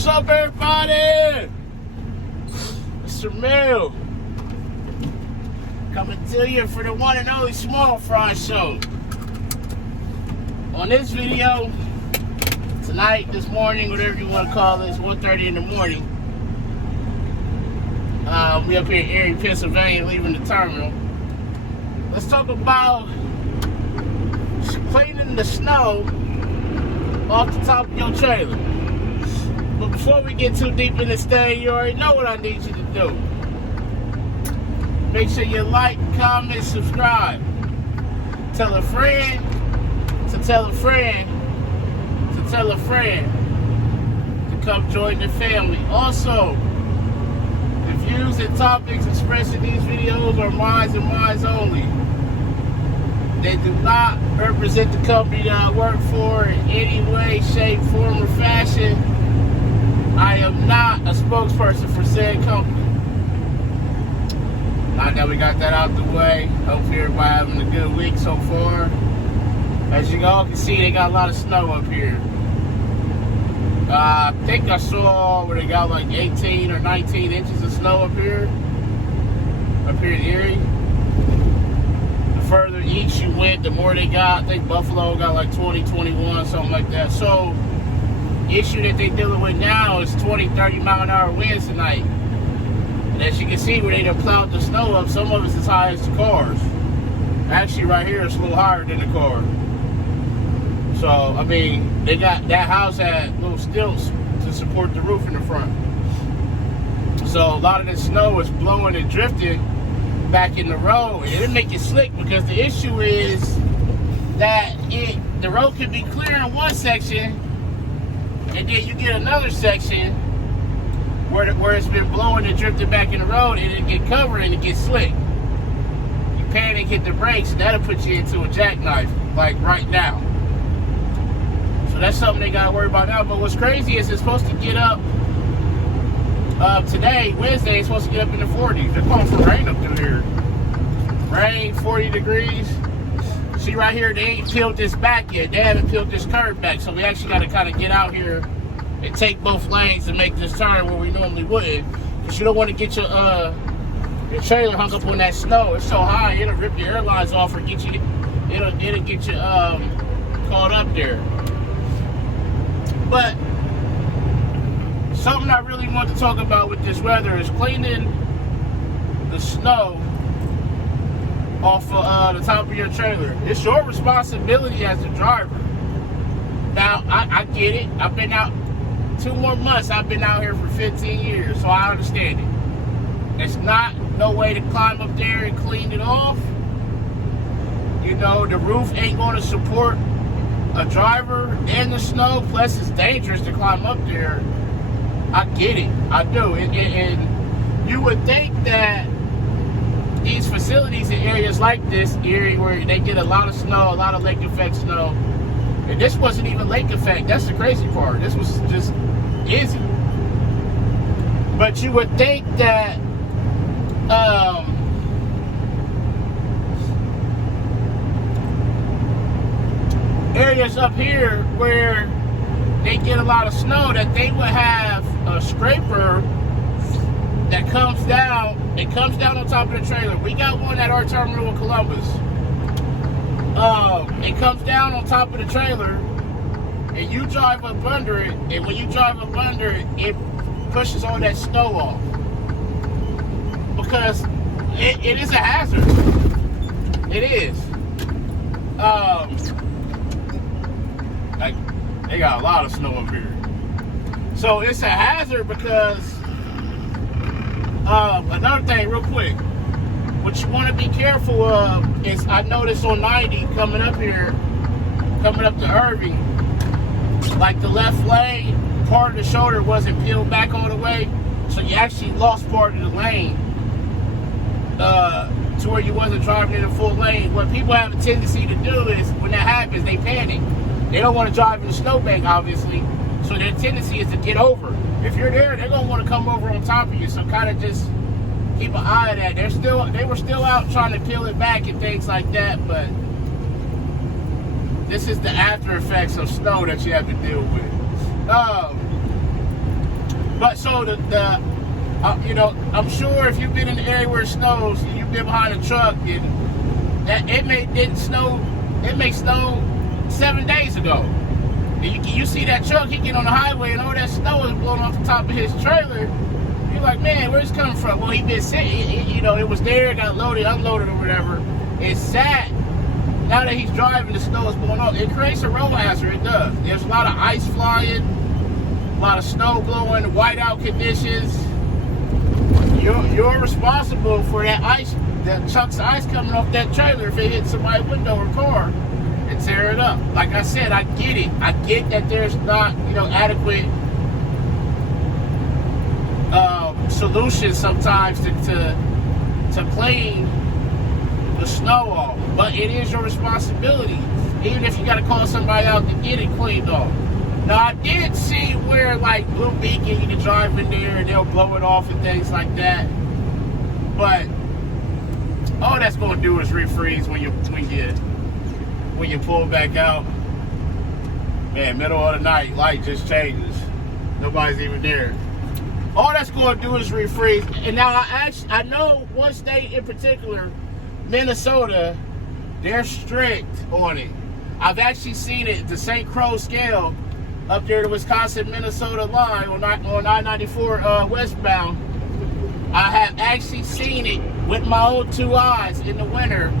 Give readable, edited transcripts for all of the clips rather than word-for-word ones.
What's up, everybody? Mr. Mill coming to you for the one and only Small Fry Show. On this video, tonight, this morning, whatever you want to call this, 1:30 in the morning, we up here in Erie, Pennsylvania, leaving the terminal. Let's talk about cleaning the snow off the top of your trailer. But before we get too deep in this thing, you already know what I need you to do. Make sure you like, comment, subscribe. Tell a friend to tell a friend to tell a friend to come join the family. Also, the views and topics expressed in these videos are mine and mine only. They do not represent the company that I work for in any way, shape, form, or fashion. I am not a spokesperson for said company. Now that we got that out the way, hopefully everybody having a good week so far. As you all can see, they got a lot of snow up here. I think I saw where they got like 18 or 19 inches of snow up here in Erie. The further east you went, the more they got. I think Buffalo got like 20, 21, something like that. So, the issue that they're dealing with now is 20, 30 mile an hour winds tonight. And as you can see, where they done plowed the snow up, some of it's as high as the cars. Actually, right here, it's a little higher than the car. So, I mean, they got that house had little stilts to support the roof in the front. So, a lot of the snow is blowing and drifting back in the road. And it'll make it slick because the issue is that the road could be clear in one section, and then you get another section where it's been blowing and drifting back in the road, and it get covered and it gets slick. You panic, hit the brakes, and that'll put you into a jackknife, like right now. So that's something they gotta worry about now. But what's crazy is it's supposed to get up today, Wednesday, it's supposed to get up in the 40s. They're calling for rain up through here. Rain, 40 degrees. See right here, they ain't peeled this back yet. They haven't peeled this curb back. So we actually got to kind of get out here and take both lanes and make this turn where we normally wouldn't. Because you don't want to get your trailer hung up on that snow. It's so high, it'll rip your airlines off or get you, it'll get you caught up there. But something I really want to talk about with this weather is cleaning the snow off of the top of your trailer. It's your responsibility as the driver. Now, I get it. I've been out 2 more months. I've been out here for 15 years, so I understand it. It's not no way to climb up there and clean it off. You know, the roof ain't going to support a driver in the snow. Plus, it's dangerous to climb up there. I get it. I do. And you would think that these facilities in areas like this, Erie, where they get a lot of snow, a lot of lake effect snow, and this wasn't even lake effect. That's the crazy part. This was just easy. But you would think that areas up here where they get a lot of snow, that they would have a scraper that comes down. It comes down on top of the trailer. We got one at our terminal in Columbus. It comes down on top of the trailer, and you drive up under it, and when you drive up under it, it pushes all that snow off. Because it is a hazard. It is. Like, they got a lot of snow up here. So it's a hazard because another thing, real quick, what you want to be careful of is, I noticed on 90 coming up here, coming up to Irving, like the left lane, part of the shoulder wasn't peeled back all the way, so you actually lost part of the lane to where you wasn't driving in a full lane. What people have a tendency to do is, when that happens, they panic. They don't want to drive in the snowbank, obviously, so their tendency is to get over. If you're there, they're gonna want to come over on top of you. So kind of just keep an eye on that. They were still out trying to peel it back and things like that, but this is the after effects of snow that you have to deal with. But so you know, I'm sure if you've been in the area where it snows, and you've been behind a truck, and that it may snow 7 days ago. And you see that truck, he get on the highway, and all that snow is blowing off the top of his trailer. You're like, man, where's it coming from? Well, he been sitting, you know, it was there, got loaded, unloaded, or whatever. It sat. Now that he's driving, the snow is blowing off. It creates a road hazard. It does. There's a lot of ice flying, a lot of snow blowing, whiteout conditions. You're responsible for that ice, that chunks of ice coming off that trailer if it hits somebody's window or car and tear it up. Like I said, I get it. I get that there's not, you know, adequate solutions sometimes to clean the snow off, but it is your responsibility, even if you got to call somebody out to get it cleaned off. Now, I did see where, like, Blue Beacon, you can drive in there and they'll blow it off and things like that. But all that's going to do is refreeze when you pull back out. Man, middle of the night, light just changes. Nobody's even there. All that's going to do is refreeze. And now I know one state in particular, Minnesota, they're strict on it. I've actually seen it, the St. Croix scale, up there, the Wisconsin-Minnesota line on I-94 westbound. I have actually seen it with my own two eyes in the winter,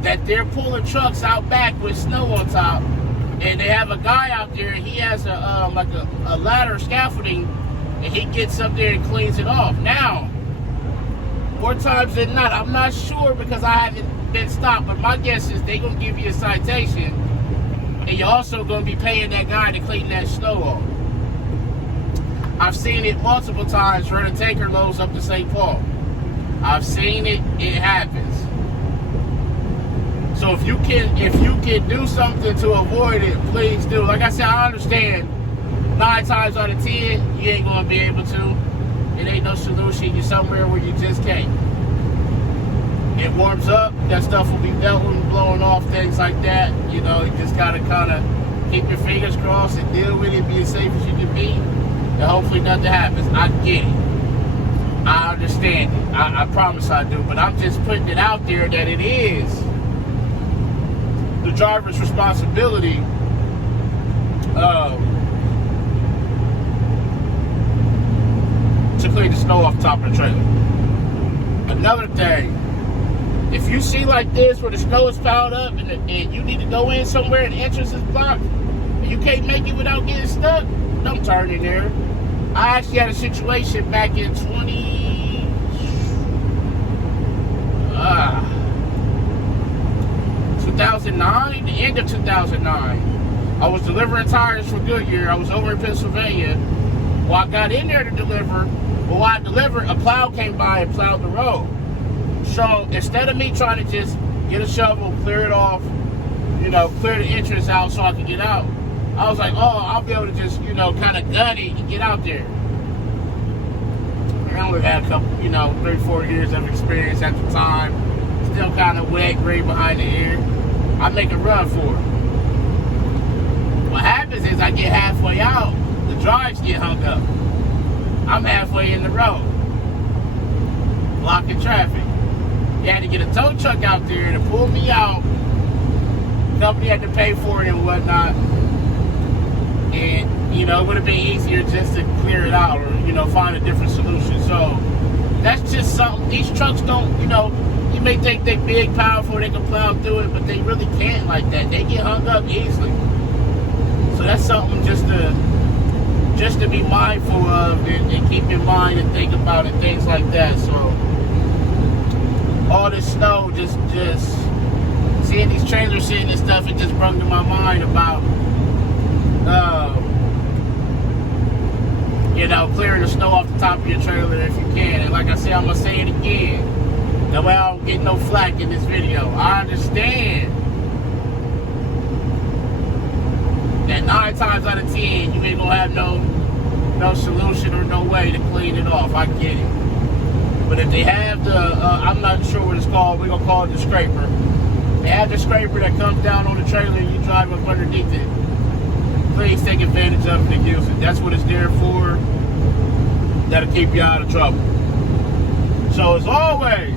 that they're pulling trucks out back with snow on top, and they have a guy out there, and he has a ladder scaffolding, and he gets up there and cleans it off. Now, more times than not, I'm not sure because I haven't been stopped, but my guess is they're going to give you a citation, and you're also going to be paying that guy to clean that snow off. I've seen it multiple times running tanker loads up to St. Paul. I've seen it. It happens. So if you can do something to avoid it, please do. Like I said, I understand 9 times out of 10, you ain't going to be able to. It ain't no solution. You're somewhere where you just can't. It warms up. That stuff will be melting, blowing off, things like that. You know, you just got to kind of keep your fingers crossed and deal with it, be as safe as you can be, and hopefully nothing happens. I get it. I understand it. I promise I do. But I'm just putting it out there that it is the driver's responsibility to clean the snow off the top of the trailer. Another thing, if you see like this where the snow is piled up and you need to go in somewhere and the entrance is blocked and you can't make it without getting stuck, don't turn in there. I actually had a situation back in 2009, the end of 2009. I was delivering tires for Goodyear. I was over in Pennsylvania. Well, I got in there to deliver. Well, while I delivered, a plow came by and plowed the road. So instead of me trying to just get a shovel, clear it off, you know, clear the entrance out so I could get out, I was like, oh, I'll be able to just, you know, kind of gut it and get out there. I only had a couple, you know, 3-4 years of experience at the time. Still kind of wet, gray behind the ear. I make a run for it. What happens is I get halfway out, the drives get hung up. I'm halfway in the road, blocking traffic. You had to get a tow truck out there to pull me out. The company had to pay for it and whatnot. And, you know, it would have been easier just to clear it out or, you know, find a different solution. So that's just something. These trucks don't, you know, you may think they're big, powerful, they can plow through it, but they really can't like that. They get hung up easily. So that's something just to be mindful of and keep in mind and think about and things like that. So all this snow, just seeing these trailers sitting and stuff, it just brought to my mind about you know, clearing the snow off the top of your trailer if you can. And like I said, I'm gonna say it again. That way I don't get no flack in this video. I understand that 9 times out of 10 you ain't gonna have no solution or no way to clean it off. I get it. But if they have the I'm not sure what it's called, we're gonna call it the scraper. They have the scraper that comes down on the trailer and you drive up underneath it. Please take advantage of it and use it. That's what it's there for. that'll keep you out of trouble. So as always,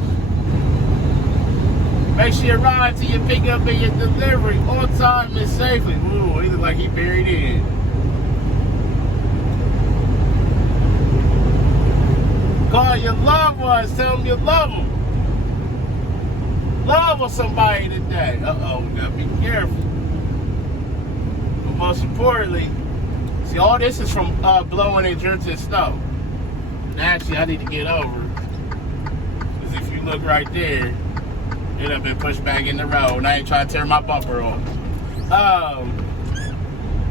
make sure you ride to your pickup and your delivery on time and safely. Ooh, he look like he buried in. Call your loved ones, tell them you love them. Love on somebody today. Uh-oh, we gotta be careful. But most importantly, see, all this is from blowing and drenching snow. And actually, I need to get over. Because if you look right there, it have been pushed back in the road. And I ain't trying to tear my bumper off.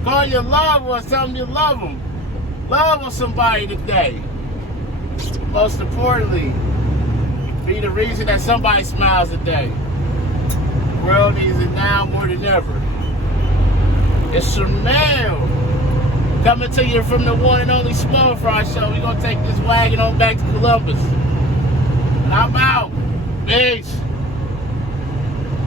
Call your loved ones, tell them you love them. Love on somebody today. Most importantly, be the reason that somebody smiles today. The world needs it now more than ever. It's Shamel coming to you from the one and only Small Fry Show. We're going to take this wagon on back to Columbus. And I'm out. Peace.